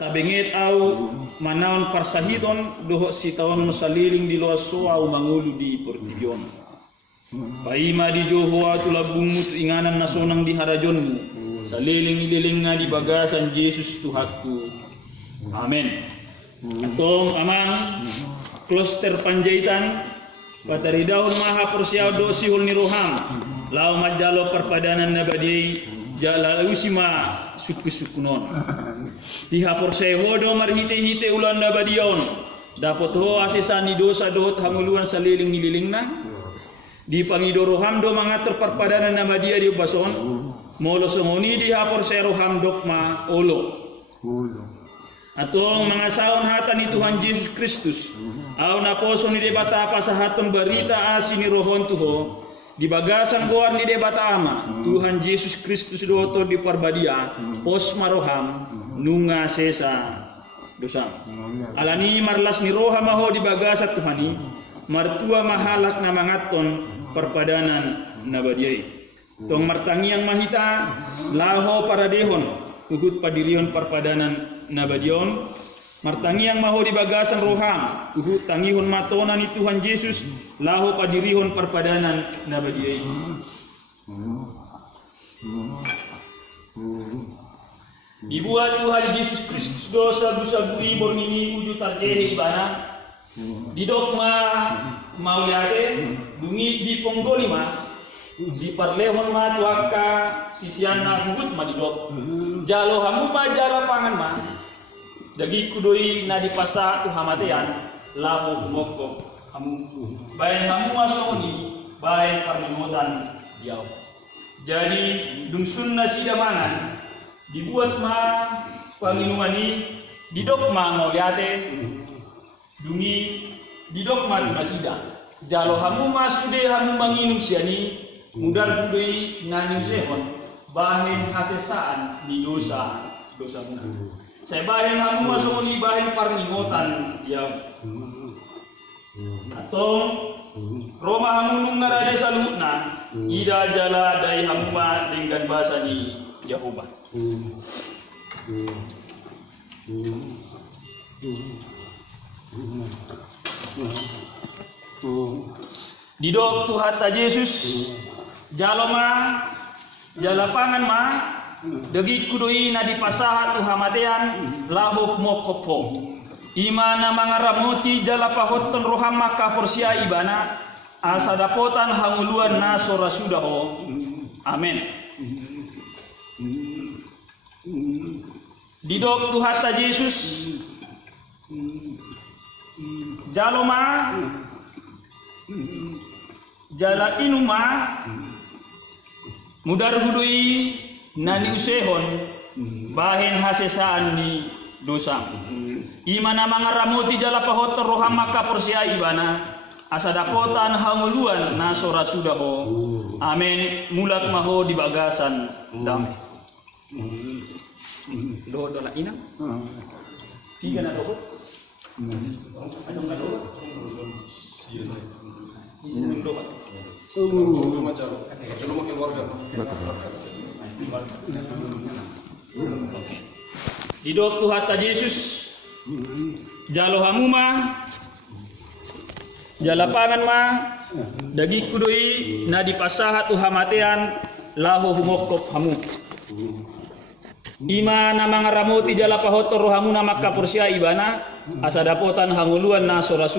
sabengit au manaon parsahidon doho si taon saliling di loaso au mangulu di portijon. Paima di Johua tulabungut inganan nasonang di harajonmu, saliling nga di bagasan Yesus Tuhanku. Amin. Atong amang kloster Panjaitan pataridahon maha persiaw dosihul ni roham lau majalo perpadanan nabadi jala usima sukusukunon dihapor sehodo marhite-hite ulan nabadion dapot ho asesani dosa dot hanguluan saliling nililingna di pangido roham do mangatur perpadanan nabadia di bason molo songoni dihapor seroham dokma olo atong mga saon hata ni Tuhan Yesus Kristus au naposo ni debata pasahaton berita asini rohon tuho di bagasan goar ni debata ama Tuhan Yesus Kristus doto di parbadia pos maroham nunga sesa dosa alani marlas ni roham maho di bagasa Tuhani martua mahalak na mangaton perpadanan nabadiai tong martangiang mahita laho paradehon ugut padirion perpadanan nabadion martangiang maho di bagasan roham ugut tangihon matona ni Tuhan Yesus laho padirihon perpadanan nabadiai dibuat Tuhan Yesus Kristus dosa bui bornini wujud tarjehe ibana didokma mauliate dungi di ponggolima di parlehon ma tuaka sisiana gugut ma didok jalo hamu ma jala pangan ma dagi kudoi na di pasa tu hamatean lahu mokko hamu bayan hamu masoni bayan parlimodan diau jadi dungsun na sidamangan dibuat ma panginumani didok ma ngoliate dungi didok ma tunasida jalo hamu ma sude hamu manginum siani mudar budoi nani sehon bahin hasesaan di dosa mu saya bahin hamu masuk ni bahin parningotan dia atau Roma hamu nungar ada salutna ida jala dai hamu ma dengan bahasa ni Yehova didok Tuhan ta Yesus jaloma jalapangan ma dagi kudoi na di pasahat tu hamatean lahu mokopo imana mangaramoti jalapahotton roham maka porsia ibana asadapotan hanguluan naso rasudaho amin didok Tuhan ta Yesus jaloma jala inuma mudar hudui nani usehon bahen hasesaan ni dosa imana mangaramoti jala pahotor roham maka persia ibana asadapotan hanguluan naso rasudaho amin mulak maho di bagasan damai doho dola ina tiga na doho anong na doho isang doho didok Tuhan ta Yesus jalo hamuma jalapangan ma dagi kudoi na di pasahat tu hamatean lahu humokop hamu ima na mangaramoti jala pahotor rohamu na makka porsia ibana asadapotan hanguluan na sorasuda